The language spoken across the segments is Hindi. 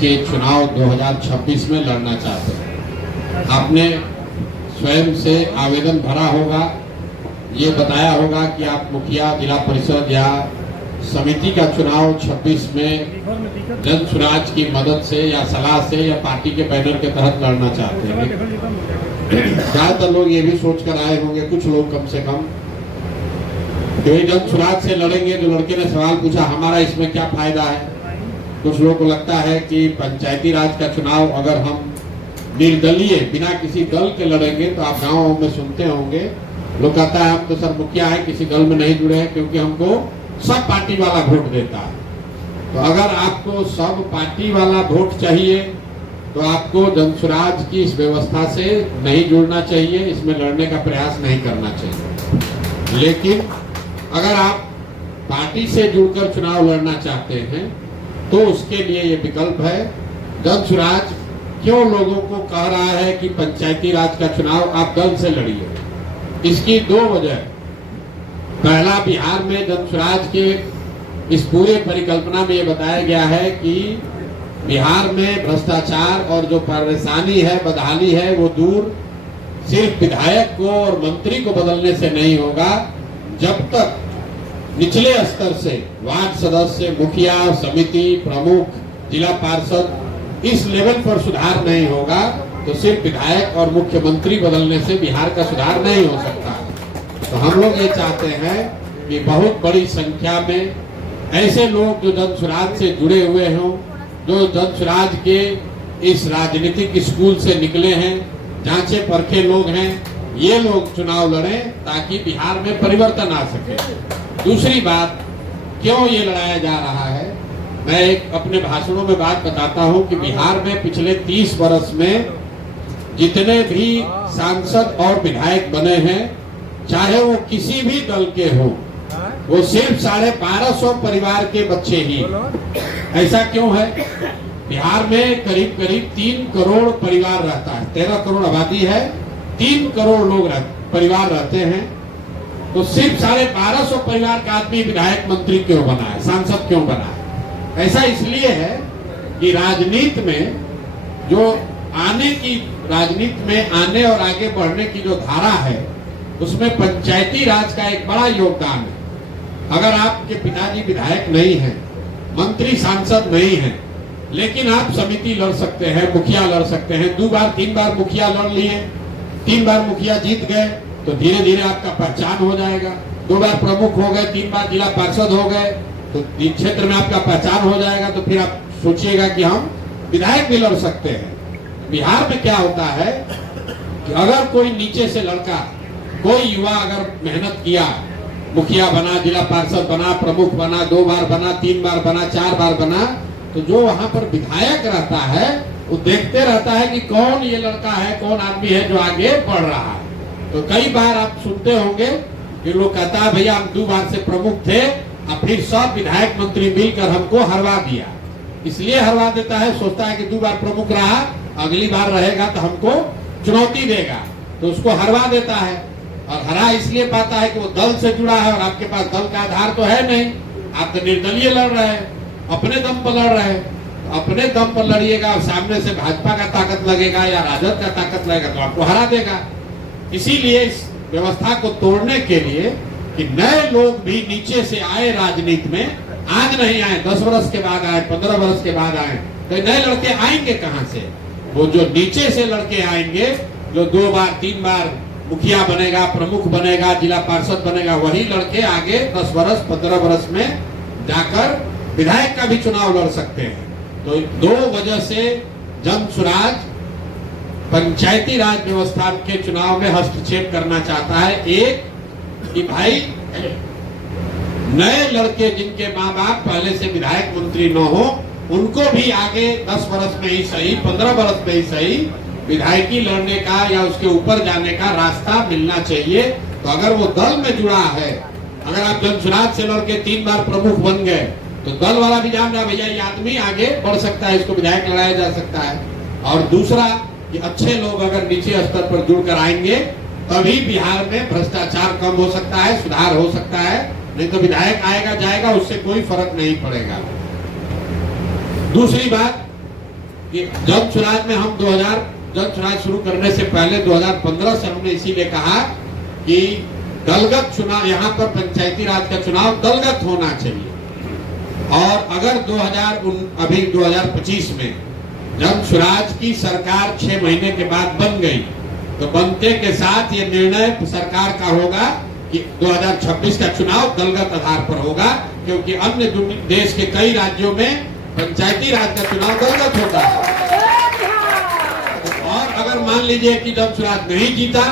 के चुनाव 2026 में लड़ना चाहते हैं। आपने स्वयं से आवेदन भरा होगा, ये बताया होगा कि आप मुखिया, जिला परिषद या समिति का चुनाव 26 में जन स्वराज की मदद से या सलाह से या पार्टी के बैनर के तहत लड़ना चाहते हैं। ज्यादातर लोग ये भी सोचकर आए होंगे, कुछ लोग कम से कम, कि जन स्वराज से लड़ेंगे। जो लड़के ने सवाल पूछा, हमारा इसमें क्या फायदा है? कुछ लोगों को लगता है कि पंचायती राज का चुनाव अगर हम निर्दलीय बिना किसी दल के लड़ेंगे, तो आप गाँव में सुनते होंगे लोग कहता है हम तो सर मुखिया है, किसी दल में नहीं जुड़े हैं, क्योंकि हमको सब पार्टी वाला वोट देता है। तो अगर आपको सब पार्टी वाला वोट चाहिए तो आपको जन स्वराज की इस व्यवस्था से नहीं जुड़ना चाहिए, इसमें लड़ने का प्रयास नहीं करना चाहिए। लेकिन अगर आप पार्टी से जुड़कर चुनाव लड़ना चाहते हैं तो उसके लिए ये विकल्प है। जन स्वराज क्यों लोगों को कह रहा है कि पंचायती राज का चुनाव आप दल से लड़िए? इसकी दो वजह। पहला, बिहार में जन स्वराज के इस पूरे परिकल्पना में ये बताया गया है कि बिहार में भ्रष्टाचार और जो परेशानी है, बदहाली है, वो दूर सिर्फ विधायक को और मंत्री को बदलने से नहीं होगा। जब तक निचले स्तर से वार्ड सदस्य, मुखिया, समिति प्रमुख, जिला पार्षद इस लेवल पर सुधार नहीं होगा तो सिर्फ विधायक और मुख्यमंत्री बदलने से बिहार का सुधार नहीं हो सकता। तो हम लोग ये चाहते हैं कि बहुत बड़ी संख्या में ऐसे लोग जो जन स्वराज से जुड़े हुए हों, जो जन स्वराज के इस राजनीतिक स्कूल से निकले हैं, जांचे परखे लोग हैं, ये लोग चुनाव लड़ें ताकि बिहार में परिवर्तन आ सके। दूसरी बात, क्यों ये लड़ाया जा रहा है, मैं एक अपने भाषणों में बात बताता हूं कि बिहार में पिछले 30 वर्ष में जितने भी सांसद और विधायक बने हैं, चाहे वो किसी भी दल के हों, वो सिर्फ 1250 परिवार के बच्चे ही। ऐसा क्यों है? बिहार में करीब करीब 3 करोड़ परिवार रहता है, 13 करोड़ आबादी है, 3 करोड़ लोग परिवार रहते हैं। तो सिर्फ 1250 परिवार का आदमी विधायक मंत्री क्यों बना है, सांसद क्यों बना है? ऐसा इसलिए है कि राजनीति में जो राजनीति में आने और आगे बढ़ने की जो धारा है, उसमें पंचायती राज का एक बड़ा योगदान है। अगर आपके पिताजी विधायक नहीं हैं, मंत्री सांसद नहीं हैं, लेकिन आप समिति लड़ सकते हैं, मुखिया लड़ सकते हैं। 2 बार 3 बार मुखिया लड़ लिए, 3 बार मुखिया जीत गए तो धीरे धीरे आपका पहचान हो जाएगा। 2 बार प्रमुख हो गए, 3 बार जिला पार्षद हो गए तो क्षेत्र में आपका पहचान हो जाएगा। तो फिर आप सोचिएगा कि हम विधायक भी लड़ सकते हैं। बिहार में क्या होता है कि अगर कोई नीचे से लड़का, कोई युवा अगर मेहनत किया, मुखिया बना, जिला पार्षद बना, प्रमुख बना, 2 बार बना, 3 बार बना, 4 बार बना, तो जो वहां पर विधायक रहता है वो देखते रहता है कि कौन ये लड़का है, कौन आदमी है जो आगे बढ़ रहा है। तो कई बार आप सुनते होंगे कि लोग कहता है भैया हम 2 बार से प्रमुख थे, अब फिर सब विधायक मंत्री मिलकर हमको हरवा दिया। इसलिए हरवा देता है, सोचता है कि 2 बार प्रमुख रहा, अगली बार रहेगा तो हमको चुनौती देगा, तो उसको हरवा देता है। और हरा इसलिए पाता है कि वो दल से जुड़ा है और आपके पास दल का आधार तो है नहीं, आप तो निर्दलीय लड़ रहे हैं, अपने दम पर लड़ रहे हैं। तो अपने दम पर लड़िएगा और सामने से भाजपा का ताकत लगेगा या राजद का ताकत लगेगा तो आपको हरा देगा। इसीलिए इस व्यवस्था को तोड़ने के लिए कि नए लोग भी नीचे से आए राजनीति में, आज नहीं आए, 10 वर्ष के बाद आए, 15 वर्ष के बाद आए, तो नए लड़के आएंगे कहां से? वो जो नीचे से लड़के आएंगे, जो 2 बार 3 बार मुखिया बनेगा, प्रमुख बनेगा, जिला पार्षद बनेगा, वही लड़के आगे 10 वर्ष 15 वर्ष में जाकर विधायक का भी चुनाव लड़ सकते हैं। तो 2 वजह से जन स्वराज पंचायती राज व्यवस्था के चुनाव में हस्तक्षेप करना चाहता है। एक कि भाई नए लड़के जिनके माँ बाप पहले से विधायक मंत्री न हो, उनको भी आगे 10 वर्ष में ही सही, 15 वर्ष में ही सही, विधायकी लड़ने का या उसके ऊपर जाने का रास्ता मिलना चाहिए। तो अगर वो दल में जुड़ा है, अगर आप जन स्वराज से लड़के 3 बार प्रमुख बन गए तो दल वाला भी जान रहा भैया ये आदमी आगे बढ़ सकता है, इसको विधायक लड़ाया जा सकता है। और दूसरा कि अच्छे लोग अगर नीचे स्तर पर जुड़कर आएंगे तभी बिहार में भ्रष्टाचार कम हो सकता है, सुधार हो सकता है। नहीं तो विधायक आएगा जाएगा, उससे कोई फर्क नहीं पड़ेगा। दूसरी बात कि जन स्वराज में हम 2000 जन स्वराज शुरू करने से पहले 2015 से हमने इसीलिए कहा कि दलगत चुनाव, यहाँ पर पंचायती राज का चुनाव दलगत होना चाहिए। और अगर 2000 अभी 2025 में जन स्वराज की सरकार 6 महीने के बाद बन गई तो बनते के साथ ये निर्णय सरकार का होगा कि 2026 का चुनाव दलगत आधार पर होगा, क्योंकि अन्य देश के कई राज्यों में पंचायती राज का चुनाव दलगत होता है। और अगर मान लीजिए कि जन स्वराज नहीं जीता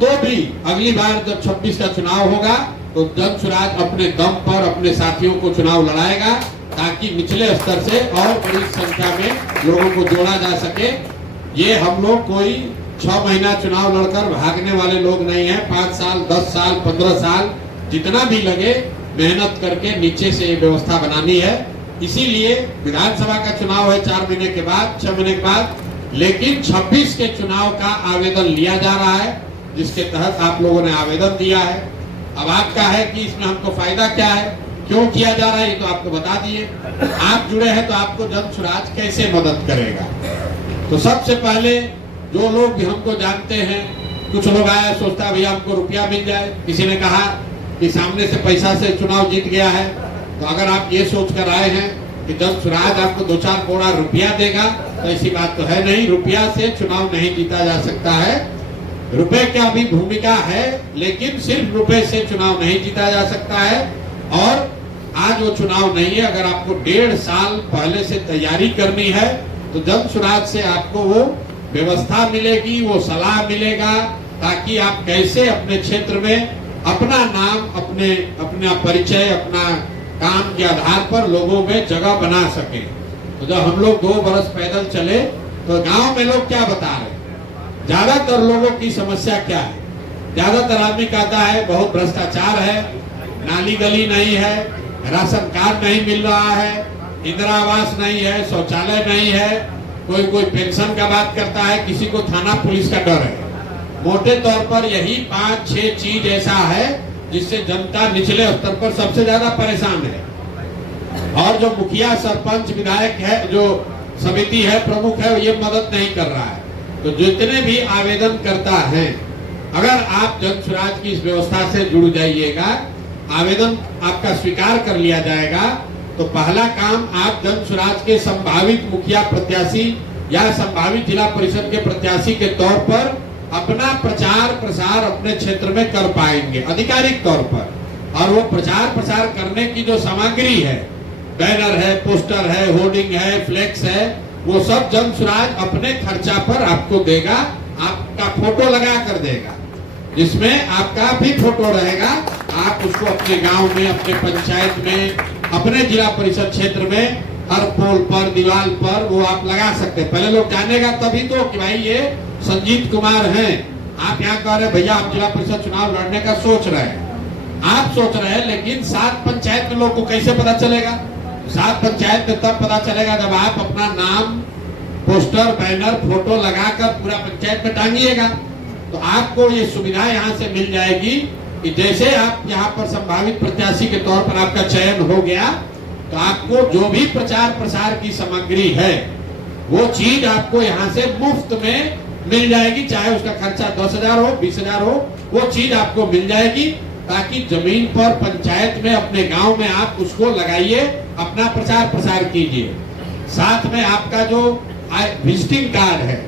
तो भी अगली बार जब 26 का चुनाव होगा तो जन स्वराज अपने दम पर अपने साथियों को चुनाव लड़ाएगा, ताकि निचले स्तर से और बड़ी संख्या में लोगों को जोड़ा जा सके। ये हम लोग कोई 6 महीना चुनाव लड़कर भागने वाले लोग नहीं हैं। 5 साल, 10 साल, 15 साल जितना भी लगे मेहनत करके नीचे से ये व्यवस्था बनानी है। इसीलिए विधानसभा का चुनाव है 4 महीने के बाद, 6 महीने के बाद, लेकिन 26 के चुनाव का आवेदन लिया जा रहा है, जिसके तहत आप लोगों ने आवेदन दिया है। अब आपका है कि इसमें हमको फायदा क्या है, क्यों किया जा रहा है, ये तो आपको बता दिए। आप जुड़े हैं तो आपको जन स्वराज कैसे मदद करेगा। तो सबसे पहले जो लोग भी हमको जानते हैं, कुछ लोग आए सोचता भैया हमको रुपया मिल जाए, किसी ने कहा कि सामने से पैसा से चुनाव जीत गया है। तो अगर आप ये सोच कर आए हैं कि जन स्वराज आपको 2-4 बोरा रुपया देगा, तो ऐसी बात तो है नहीं। रुपया से चुनाव नहीं जीता जा सकता है। रुपए का भी भूमिका है, लेकिन सिर्फ रुपए से चुनाव नहीं जीता जा सकता है। और आज वो चुनाव नहीं है। अगर आपको 1.5 साल पहले से तैयारी करनी है तो जन स्वराज से आपको वो व्यवस्था मिलेगी, वो सलाह मिलेगा, ताकि आप कैसे अपने क्षेत्र में अपना नाम, अपना परिचय, अपना काम के आधार पर लोगों में जगह बना सके। तो जब हम लोग 2 बरस पैदल चले तो गांव में लोग क्या बता रहे, ज्यादातर लोगों की समस्या क्या है, ज्यादातर आदमी कहता है बहुत भ्रष्टाचार है, नाली गली नहीं है, राशन कार्ड नहीं मिल रहा है, इंदिरा आवास नहीं है, शौचालय नहीं है, कोई पेंशन का बात करता है, किसी को थाना पुलिस का डर है। मोटे तौर पर यही 5-6 चीज ऐसा है जिससे जनता निचले स्तर पर सबसे ज्यादा परेशान है। और जो मुखिया, सरपंच, विधायक है, जो समिति है, प्रमुख है, ये मदद नहीं कर रहा है। तो जितने भी आवेदन करता है, अगर आप जन स्वराज की इस व्यवस्था से जुड़ जाइएगा, आवेदन आपका स्वीकार कर लिया जाएगा, तो पहला काम आप जन स्वराज के संभावित मुखिया प्रत्याशी या संभावित जिला परिषद के प्रत्याशी के तौर पर अपना प्रचार प्रसार अपने क्षेत्र में कर पाएंगे आधिकारिक तौर पर। और वो प्रचार प्रसार करने की जो सामग्री है, बैनर है, पोस्टर है, होर्डिंग है, फ्लेक्स है, वो सब जन स्वराज अपने खर्चा पर आपको देगा, आपका फोटो लगा कर देगा, जिसमें आपका भी फोटो रहेगा। आप उसको अपने गांव में, अपने पंचायत में, अपने जिला परिषद क्षेत्र में हर पोल पर, दीवार पर वो आप लगा सकते हैं। पहले लोग जानेगा तभी तो कि भाई ये संजीत कुमार हैं। आप यहाँ कह रहे भैया आप जिला परिषद चुनाव लड़ने का सोच रहे हैं, आप सोच रहे हैं, लेकिन 7 पंचायत में लोग को कैसे पता चलेगा? 7 पंचायत में तब पता चलेगा जब आप अपना नाम, पोस्टर, बैनर, फोटो लगाकर पूरा पंचायत में टांगिएगा। तो आपको ये सुविधा यहाँ से मिल जाएगी कि जैसे आप यहाँ पर संभावित प्रत्याशी के तौर पर आपका चयन हो गया, तो आपको जो भी प्रचार प्रसार की सामग्री है वो चीज आपको यहाँ से मुफ्त में मिल जाएगी, चाहे उसका खर्चा 10,000 हो, 20,000 हो, वो चीज आपको मिल जाएगी, ताकि जमीन पर पंचायत में अपने गांव में आप उसको लगाइए, अपना प्रचार प्रसार कीजिए। साथ में आपका जो विजिटिंग कार्ड है,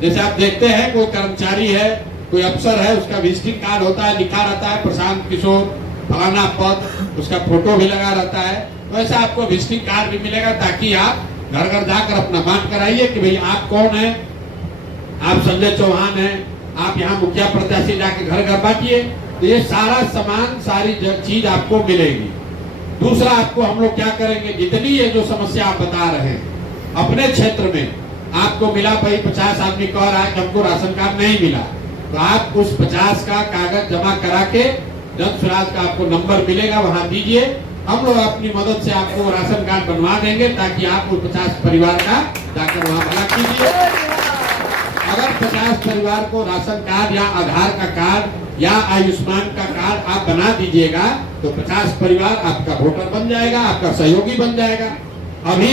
जैसे आप देखते हैं कोई कर्मचारी है, कोई अफसर है, उसका विजिटिंग कार्ड होता है, लिखा रहता है प्रशांत किशोर फलाना पद, उसका फोटो भी लगा रहता है। वैसा आपको विजिटिंग कार्ड भी मिलेगा, ताकि आप घर घर जाकर अपना बात कराइए कि भाई आप कौन है, आप संजय चौहान हैं, आप यहाँ मुखिया प्रत्याशी, जाके घर घर बांटिए। तो ये सारा सामान, सारी चीज आपको मिलेगी। दूसरा, आपको हम लोग क्या करेंगे, जितनी ये जो समस्या आप बता रहे हैं अपने क्षेत्र में आपको मिला, भाई 50 आदमी कह रहा है कि हमको राशन कार्ड नहीं मिला, तो आप उस 50 का कागज जमा करा के जन स्वराज का आपको नंबर मिलेगा, वहां दीजिए। हम लोग अपनी मदद से आपको राशन कार्ड बनवा देंगे, ताकि आप उस 50 परिवार का जाकर वहां भला कीजिए। अगर 50 परिवार को राशन कार्ड या आधार का कार्ड या आयुष्मान का कार्ड आप बना दीजिएगा, तो 50 परिवार आपका वोटर बन जाएगा, आपका सहयोगी बन जाएगा। अभी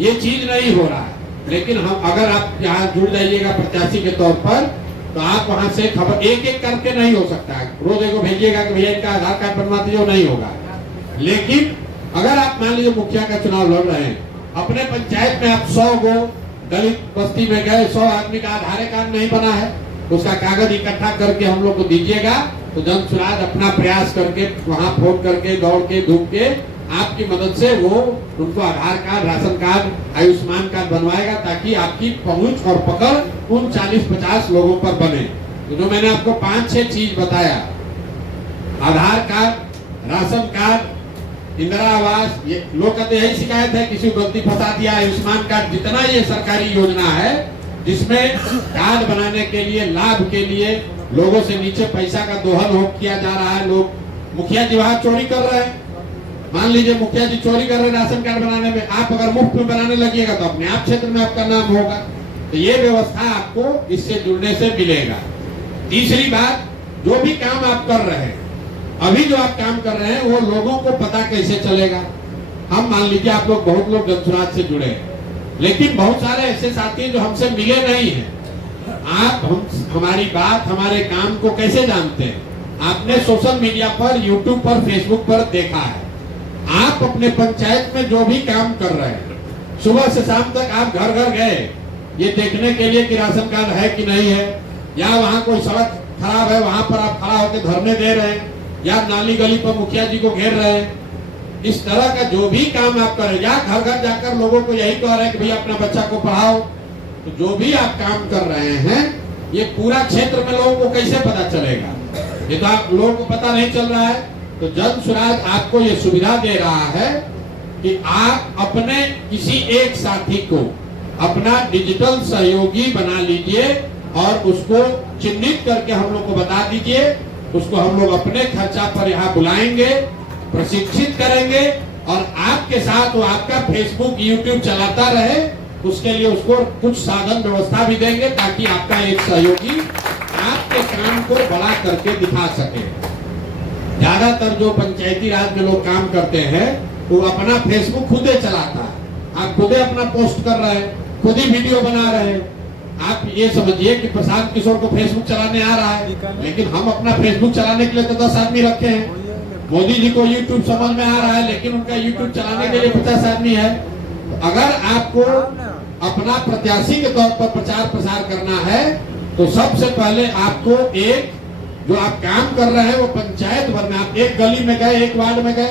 ये चीज नहीं हो रहा है। लेकिन हम अगर आप यहाँ जुड़ जाइएगा प्रत्याशी के तौर पर, तो आप वहां से खबर एक एक करके नहीं हो सकता है। रोज एक भेजिएगा कि भैया इनका आधार कार्ड बनवा दीजिए, नहीं होगा। लेकिन अगर आप मान लीजिए मुखिया का चुनाव लड़ रहे हैं, अपने पंचायत में आप 100 गो दलित बस्ती में गए, 100 आदमी का आधार कार्ड नहीं बना है, उसका कागज इकट्ठा करके हम लोग को दीजिएगा, तो जन सुराज अपना प्रयास करके वहां फोन करके दौड़ के धूप के आपकी मदद से वो उनको Aadhaar card, ration card, Ayushman card बनवाएगा, ताकि आपकी पहुंच और पकड़ उन 40-50 लोगों पर बने। तो जो मैंने आपको 5-6 चीज बताया, आधार कार्ड, राशन कार्ड, इंदिरा आवास, ये लोग कहते यही शिकायत है किसी को गलती फंसा दिया, आयुष्मान कार्ड, जितना ये सरकारी योजना है जिसमें कार्ड बनाने के लिए, लाभ के लिए लोगों से नीचे पैसा का दोहन हो किया जा रहा है। लोग मुखिया जी वहां चोरी कर रहे हैं, मान लीजिए मुखिया जी चोरी कर रहे हैं राशन कार्ड बनाने में, आप अगर मुफ्त में बनाने लगिएगा तो अपने आप क्षेत्र में आपका नाम होगा। तो ये व्यवस्था आपको इससे जुड़ने से मिलेगा। तीसरी बात, जो भी काम आप कर रहे हैं, अभी जो आप काम कर रहे हैं, वो लोगों को पता कैसे चलेगा। हम मान लीजिए आप लोग बहुत लोग जनसुराज से जुड़े हैं, लेकिन बहुत सारे ऐसे साथी हैं जो हमसे मिले नहीं हैं। आप हमारी बात, हमारे काम को कैसे जानते हैं? आपने सोशल मीडिया पर, यूट्यूब पर, फेसबुक पर देखा है। आप अपने पंचायत में जो भी काम कर रहे हैं, सुबह से शाम तक आप घर घर गए ये देखने के लिए कि राशन कार्ड है कि नहीं है, या वहाँ कोई सड़क खराब है वहां पर आप खड़ा होकर धरने दे रहे हैं, या नाली गली पर मुखिया जी को घेर रहे हैं। इस तरह का जो भी काम आप करें, या घर घर जाकर लोगों को यही कह रहे हैं कि भैया अपना बच्चा को पढ़ाओ, तो जो भी आप काम कर रहे हैं, ये पूरा क्षेत्र में लोगों को कैसे पता चलेगा? ये तो आप लोगों को पता नहीं चल रहा है। तो जन सुराज आपको ये सुविधा दे रहा है कि आप अपने किसी एक साथी को अपना डिजिटल सहयोगी बना लीजिए और उसको चिन्हित करके हम लोग को बता दीजिए। उसको हम लोग अपने खर्चा पर यहाँ बुलाएंगे, प्रशिक्षित करेंगे, और आपके साथ वो आपका फेसबुक, यूट्यूब चलाता रहे, उसके लिए उसको कुछ साधन व्यवस्था भी देंगे, ताकि आपका एक सहयोगी आपके काम को बड़ा करके दिखा सके। ज्यादातर जो पंचायती राज में लोग काम करते हैं, वो अपना फेसबुक खुदे चलाता है। आप खुदे अपना पोस्ट कर रहे हैं, खुद ही वीडियो बना रहे हैं। आप ये समझिए कि प्रशांत किशोर को फेसबुक चलाने आ रहा है, लेकिन हम अपना फेसबुक चलाने के लिए तो 10 आदमी रखे हैं। मोदी जी को यूट्यूब समझ में आ रहा है, लेकिन उनका यूट्यूब चलाने के लिए 50 आदमी है। अगर आपको अपना प्रत्याशी के तौर पर प्रचार प्रसार करना है, तो सबसे पहले आपको एक जो आप काम कर रहे हैं वो पंचायत भर में, आप एक गली में गए, एक वार्ड में गए,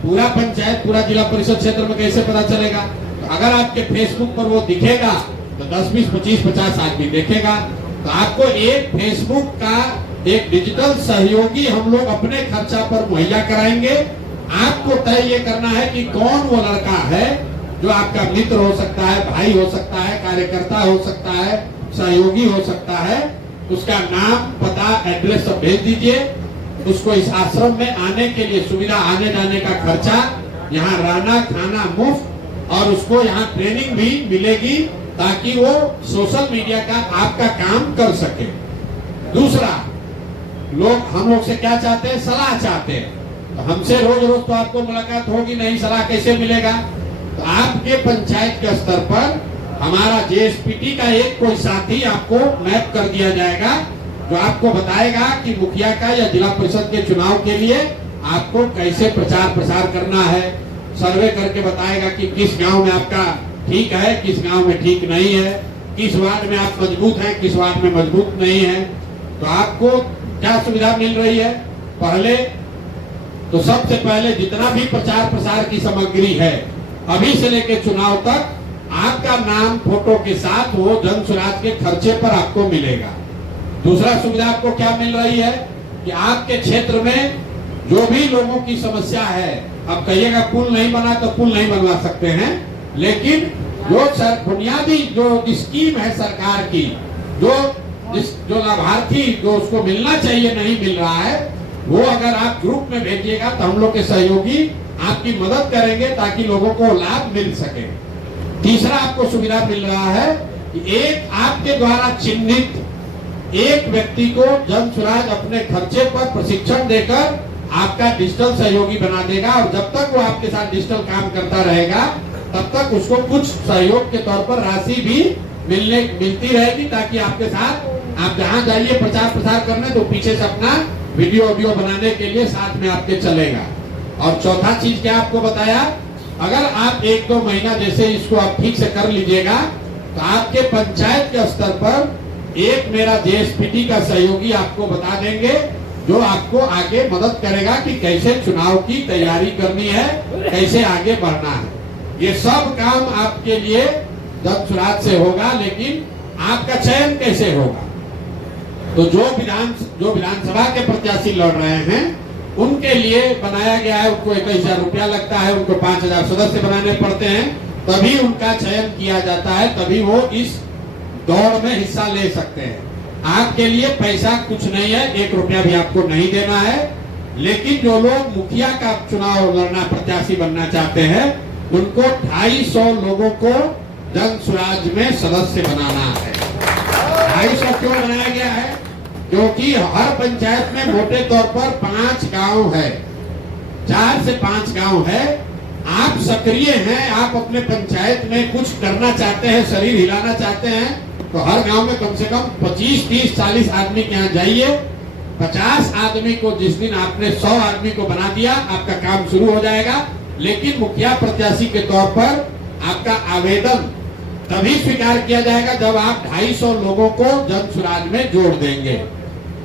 पूरा पंचायत, पूरा जिला परिषद क्षेत्र में कैसे पता चलेगा? तो अगर आपके फेसबुक पर वो दिखेगा तो 10, 20, 25, 50 आदमी देखेगा। तो आपको एक फेसबुक का एक डिजिटल सहयोगी हम लोग अपने खर्चा पर मुहैया कराएंगे। आपको तय ये करना है कि कौन वो लड़का है जो आपका मित्र हो सकता है, भाई हो सकता है, कार्यकर्ता हो सकता है, सहयोगी हो सकता है। उसका नाम, पता, एड्रेस सब भेज दीजिए। उसको इस आश्रम में आने के लिए सुविधा, आने जाने का खर्चा, यहाँ रहना खाना मुफ्त, और उसको यहाँ ट्रेनिंग भी मिलेगी, ताकि वो सोशल मीडिया का आपका काम कर सके। दूसरा, लोग हम लोग से क्या चाहते हैं? सलाह चाहते हैं। तो हमसे रोज रोज तो आपको मुलाकात होगी नहीं, सलाह कैसे मिलेगा? तो आपके पंचायत के स्तर पर हमारा जेएसपीटी का एक कोई साथी आपको मैप कर दिया जाएगा, जो आपको बताएगा कि मुखिया का या जिला परिषद के चुनाव के लिए आपको कैसे प्रचार प्रसार करना है। सर्वे करके बताएगा कि किस गांव में आपका ठीक है, किस गांव में ठीक नहीं है, किस वार्ड में आप मजबूत हैं, किस वार्ड में मजबूत नहीं है। तो आपको क्या सुविधा मिल रही है? पहले तो सबसे पहले जितना भी प्रचार प्रसार की सामग्री है, अभी से लेकर चुनाव तक, आपका नाम फोटो के साथ वो जन सुराज के खर्चे पर आपको मिलेगा। दूसरा सुविधा आपको क्या मिल रही है कि आपके क्षेत्र में जो भी लोगों की समस्या है, अब कहिएगा पुल नहीं बना तो पुल नहीं बनवा सकते हैं, लेकिन जो बुनियादी जो स्कीम है सरकार की, जो लाभार्थी जो उसको मिलना चाहिए नहीं मिल रहा है, वो अगर आप ग्रुप में भेजिएगा तो हम लोग के सहयोगी आपकी मदद करेंगे, ताकि लोगों को लाभ मिल सके। तीसरा आपको सुविधा मिल रहा है कि एक आपके द्वारा चिन्हित एक व्यक्ति को जन सुराज अपने खर्चे पर प्रशिक्षण देकर आपका डिजिटल सहयोगी बना देगा, और जब तक वो आपके साथ डिजिटल काम करता रहेगा, तब तक उसको कुछ सहयोग के तौर पर राशि भी मिलती रहेगी, ताकि आपके साथ आप जहां जाइए प्रचार प्रसार करने तो पीछे से अपना वीडियो बनाने के लिए साथ में आपके चलेगा। और चौथा चीज क्या आपको बताया, अगर आप 1-2 महीना जैसे इसको आप ठीक से कर लीजिएगा तो आपके पंचायत के स्तर पर एक मेरा जेएसपीटी का सहयोगी आपको बता देंगे, जो आपको आगे मदद करेगा कि कैसे चुनाव की तैयारी करनी है, कैसे आगे बढ़ना है। ये सब काम आपके लिए जन सुराज से होगा, लेकिन आपका चयन कैसे होगा। तो जो विधानसभा के प्रत्याशी लड़ रहे हैं उनके लिए बनाया गया है, उनको 21,000 रुपया लगता है, उनको 5,000 सदस्य बनाने पड़ते हैं, तभी उनका चयन किया जाता है, तभी वो इस दौड़ में हिस्सा ले सकते हैं। आपके लिए पैसा कुछ नहीं है, 1 रुपया भी आपको नहीं देना है। लेकिन जो लोग मुखिया का चुनाव लड़ना, प्रत्याशी बनना चाहते हैं, उनको 250 लोगों को जन सुराज में सदस्य बनाना है। 250 क्यों बनाया गया है? क्योंकि हर पंचायत में मोटे तौर पर 5 गांव है, 4 से 5 गांव है। आप सक्रिय हैं, आप अपने पंचायत में कुछ करना चाहते हैं, शरीर हिलाना चाहते हैं, तो हर गांव में कम से कम 25, 30, 40 आदमी के यहाँ जाइए। 50 आदमी को जिस दिन आपने 100 आदमी को बना दिया, आपका काम शुरू हो जाएगा। लेकिन मुखिया प्रत्याशी के तौर पर आपका आवेदन तभी स्वीकार किया जाएगा जब आप 250 लोगों को जन सुराज में जोड़ देंगे।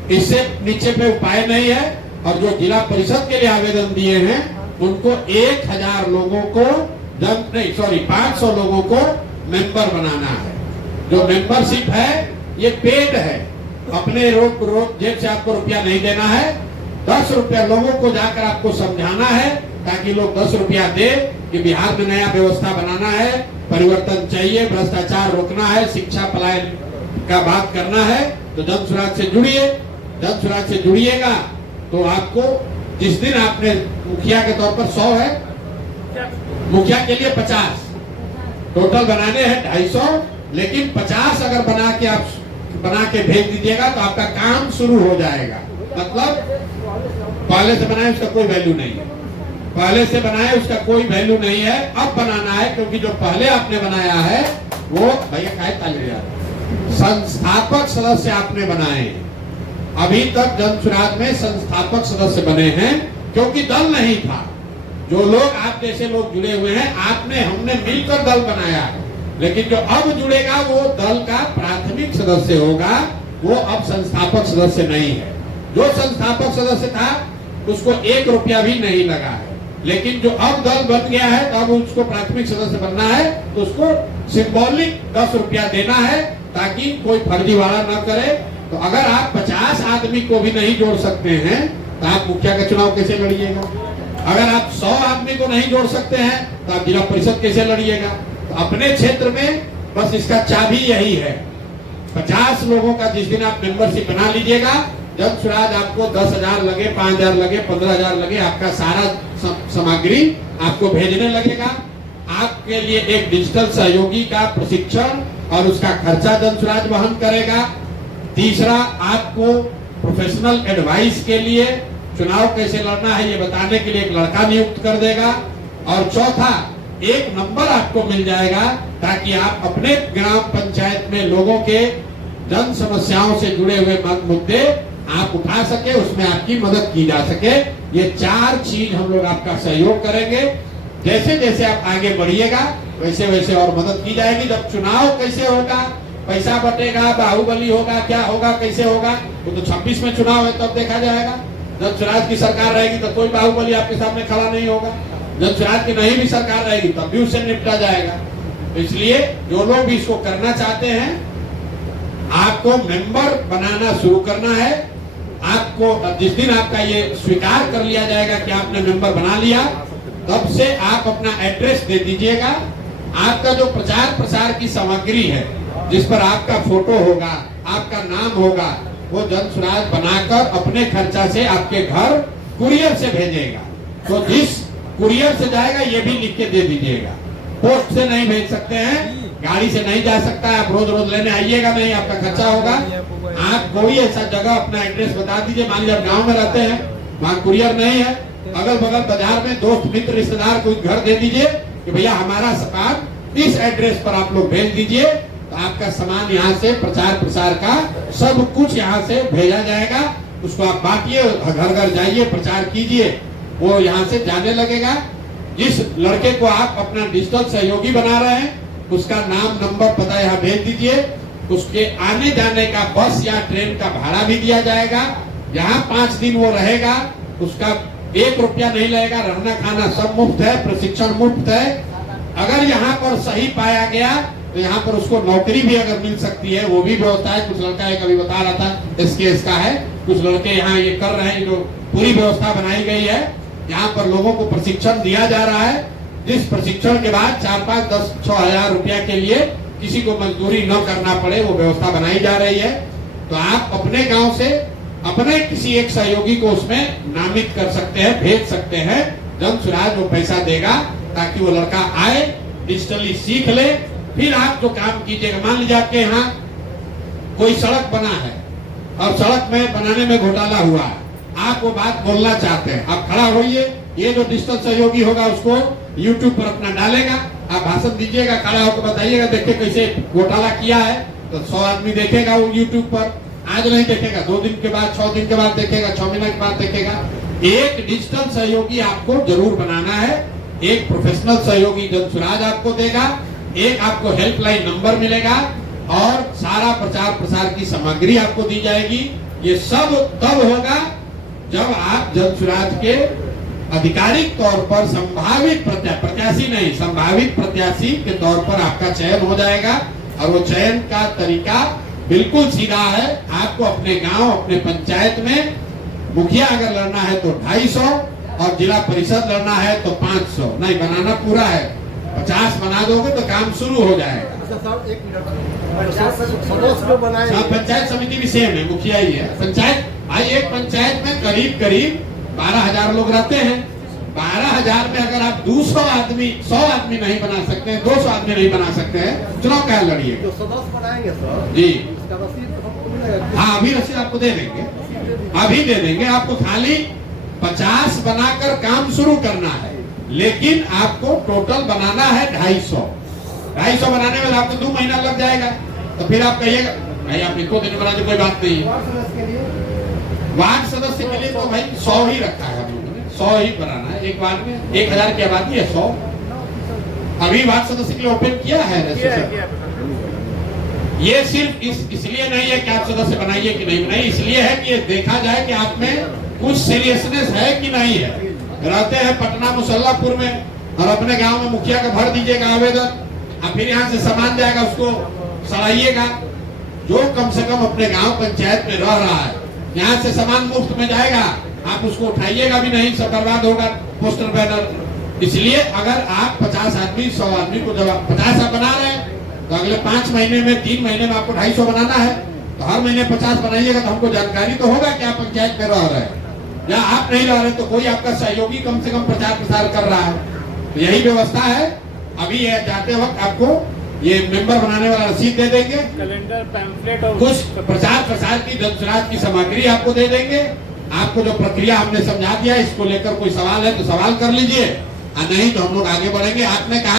इससे नीचे पे उपाय नहीं है। और जो जिला परिषद के लिए आवेदन दिए हैं उनको 1000 लोगों को 500 लोगों को मेंबर बनाना है। जो मेंबरशिप है ये पेड है, अपने रोज जेब से आपको रुपया नहीं देना है। 10 रुपया लोगों को जाकर आपको समझाना है, ताकि लोग 10 रुपया दे कि बिहार में नया व्यवस्था बनाना है, परिवर्तन चाहिए, भ्रष्टाचार रोकना है, शिक्षा पलायन का बात करना है। तो जन सुराज से जुड़िए। जन सुराज से जुड़िएगा तो आपको जिस दिन आपने मुखिया के तौर पर 100 है, मुखिया के लिए 50 टोटल बनाने हैं 250, लेकिन 50 अगर बना के भेज दीजिएगा तो आपका काम शुरू हो जाएगा। मतलब पहले से बनाए उसका कोई वैल्यू नहीं है, पहले से बनाए उसका कोई वैल्यू नहीं है। अब बनाना है, क्योंकि जो पहले आपने बनाया है वो भैया खाए ताली संस्थापक सदस्य आपने बनाए। अभी तक जन सुराज में संस्थापक सदस्य बने हैं, क्योंकि दल नहीं था। जो लोग आप जैसे लोग जुड़े हुए हैं, हमने मिलकर दल बनाया है। लेकिन जो अब जुड़ेगा वो दल का प्राथमिक सदस्य होगा, वो अब संस्थापक सदस्य नहीं है। जो संस्थापक सदस्य था उसको 1 रुपया भी नहीं लगा है। लेकिन जो अब दल बन गया है, तो अब उसको प्राथमिक सदस्य बनना है, तो उसको सिंबॉलिक 10 रुपया देना है, ताकि कोई फर्जीवाड़ा न करे। तो अगर आप 50 आदमी को भी नहीं जोड़ सकते हैं तो आप मुखिया का चुनाव कैसे लड़िएगा? अगर आप 100 आदमी को नहीं जोड़ सकते हैं तो आप जिला परिषद कैसे लड़िएगा? तो अपने क्षेत्र में बस इसका चाबी यही है। 50 लोगों का जिस दिन आप मेंबरशिप बना लीजिएगा, जन सुराज आपको 10,000 लगे, 5,000 लगे, 15,000 लगे, आपका सारा सामग्री आपको भेजने लगेगा। आपके लिए एक डिजिटल सहयोगी का प्रशिक्षण और उसका खर्चा जन सुराज वहन करेगा। तीसरा, आपको प्रोफेशनल एडवाइस के लिए चुनाव कैसे लड़ना है ये बताने के लिए एक लड़का नियुक्त कर देगा। और चौथा, एक नंबर आपको मिल जाएगा, ताकि आप अपने ग्राम पंचायत में लोगों के जन समस्याओं से जुड़े हुए मुद्दे आप उठा सके, उसमें आपकी मदद की जा सके। ये 4 चीज हम लोग आपका सहयोग करेंगे। जैसे जैसे आप आगे बढ़िएगा वैसे वैसे और मदद की जाएगी। जब चुनाव कैसे होगा, पैसा बटेगा, बाहुबली होगा, क्या होगा, कैसे होगा, वो तो 26 में चुनाव है, तब देखा जाएगा। जब सुराज की सरकार रहेगी तो कोई बाहुबली आपके सामने खड़ा नहीं होगा। जब सुराज की नहीं भी सरकार रहेगी तब भी उससे निपटा जाएगा। इसलिए जो लोग भी इसको करना चाहते हैं, आपको मेंबर बनाना शुरू करना है। आपको जिस दिन आपका ये स्वीकार कर लिया जाएगा कि आपने मेंबर बना लिया, तब से आप अपना एड्रेस दे दीजिएगा। आपका जो प्रचार प्रसार की सामग्री है, जिस पर आपका फोटो होगा, आपका नाम होगा, वो जन सुराज बनाकर अपने खर्चा से आपके घर कुरियर से भेजेगा। तो जिस कुरियर से जाएगा ये भी लिख के दे दीजिएगा। पोस्ट से नहीं भेज सकते हैं, गाड़ी से नहीं जा सकता है, आप रोज रोज लेने आइएगा नहीं, आपका खर्चा होगा। आप कोई ऐसा जगह अपना एड्रेस बता दीजिए। मान लीजिए आप गाँव में रहते हैं, वहाँ कुरियर नहीं है, अगल बगल बाजार में दोस्त मित्र रिश्तेदार कोई घर दे दीजिए कि भैया हमारा सामान इस एड्रेस पर आप लोग भेज दीजिए, तो आपका सामान यहाँ से प्रचार प्रसार का सब कुछ यहाँ से भेजा जाएगा। उसको आप बांटिए, घर घर जाइए, प्रचार कीजिए, वो यहाँ से जाने लगेगा। जिस लड़के को आप अपना डिजिटल सहयोगी बना रहे हैं उसका नाम, नंबर, पता यहाँ भेज दीजिए। उसके आने जाने का बस या ट्रेन का भाड़ा भी दिया जाएगा। यहाँ 5 दिन वो रहेगा, उसका 1 रुपया नहीं लगेगा, रहना खाना सब मुफ्त है, प्रशिक्षण मुफ्त है। अगर यहाँ पर सही पाया गया तो यहाँ पर उसको नौकरी भी अगर मिल सकती है, वो भी व्यवस्था है। कुछ लड़का एक अभी बता रहा था एसकेएस का है, कुछ लड़के यहाँ ये कर रहे हैं, जो पूरी व्यवस्था बनाई गई है। यहाँ पर लोगों को प्रशिक्षण दिया जा रहा है, जिस प्रशिक्षण के बाद 4, 5, 10, 6 हजार रुपया के लिए किसी को मजदूरी न करना पड़े, वो व्यवस्था बनाई जा रही है। तो आप अपने गांव से अपने किसी एक सहयोगी को उसमें नामित कर सकते हैं, भेज सकते हैं। जन स्वराज वो पैसा देगा ताकि वो लड़का आए, डिजिटली सीख ले। फिर आप जो काम कीजिएगा, मान लीजिए आपके यहाँ कोई सड़क बना है और सड़क में बनाने में घोटाला हुआ है, आप वो बात बोलना चाहते हैं, आप खड़ा होइए। ये जो डिजिटल सहयोगी होगा उसको यूट्यूब पर अपना डालेगा, आप भाषण दीजिएगा, खड़ा होकर बताइएगा, देखिए कैसे घोटाला किया है। तो 100 आदमी देखेगा वो यूट्यूब पर। आज नहीं देखेगा, 2 दिन के बाद, 6 दिन के बाद देखेगा, 6 महीने के बाद देखेगा। एक डिजिटल सहयोगी आपको जरूर बनाना है। एक प्रोफेशनल सहयोगी जन स्वराज आपको देगा, एक आपको हेल्पलाइन नंबर मिलेगा और सारा प्रचार प्रसार की सामग्री आपको दी जाएगी। ये सब तब होगा जब आप जन स्वराज के आधिकारिक तौर पर संभावित प्रत्याशी नहीं, संभावित प्रत्याशी के तौर पर आपका चयन हो जाएगा। और वो चयन का तरीका बिल्कुल सीधा है। आपको अपने गांव, अपने पंचायत में मुखिया अगर लड़ना है तो 250 और जिला परिषद लड़ना है तो 500। नहीं, बनाना पूरा है। 50 बना दोगे तो काम शुरू हो जाएगा। पंचायत समिति भी सेम है, मुखिया ही है। पंचायत भाई, एक पंचायत में करीब करीब 12,000 लोग रहते हैं। 12,000 में अगर आप 200 आदमी, 100 आदमी नहीं बना सकते हैं, 200 आदमी नहीं बना सकते हैं, चुनाव क्या लड़िए? जो सदस्य बनाएंगे सर जी, उसका रसीद हमको मिलेगा? हाँ, अभी रसीद आपको दे देंगे, अभी दे देंगे। आपको खाली 50 बनाकर काम शुरू करना है, लेकिन आपको टोटल बनाना है 250। 250 बनाने में आपको 2 महीना लग जाएगा। तो फिर आप कहिएगा भाई आप 1 दिन बना दे, कोई बात नहीं है। वार्ड सदस्य के लिए तो भाई 100 ही रखा है हम लोगों ने, 100 ही बनाना है। एक वार्ड में 1000 की आबादी है, 100। अभी वार्ड सदस्य के लिए ओपन किया है ये सिर्फ इसलिए नहीं है कि आप सदस्य बनाइए कि नहीं बनाइए, इसलिए है कि ये देखा जाए कि आप में कुछ सीरियसनेस है कि नहीं है। रहते हैं पटना मुसल्लापुर में और अपने गांव में मुखिया का भर दीजिएगा आवेदन, अब फिर यहाँ से सामान जाएगा, उसको सड़ाइएगा। जो कम से कम अपने गांव पंचायत में रह रहा है, यहाँ से सामान मुफ्त में जाएगा, आप उसको उठाइएगा भी नहीं, सब बर्बाद होगा पोस्टर बैनर। इसलिए अगर आप 50 आदमी, 100 आदमी को जब 50 आप बना रहे हैं तो अगले 5 महीने में, 3 महीने में आपको 250 बनाना है। तो हर महीने 50 बनाइएगा तो हमको जानकारी तो होगा कि आप पंचायत में रह रहे हैं या आप नहीं रह रहे, तो कोई आपका सहयोगी कम से कम प्रचार प्रसार कर रहा है। तो यही व्यवस्था है। अभी ये जाते वक्त आपको ये मेंबर बनाने वाला रसीद दे देंगे, कैलेंडर, पैम्फलेट और कुछ प्रचार प्रसार की जन स्वराज की सामग्री आपको दे देंगे। आपको जो प्रक्रिया हमने समझा दिया, इसको लेकर कोई सवाल है तो सवाल कर लीजिए, नहीं तो हम लोग आगे बढ़ेंगे। आपने कहा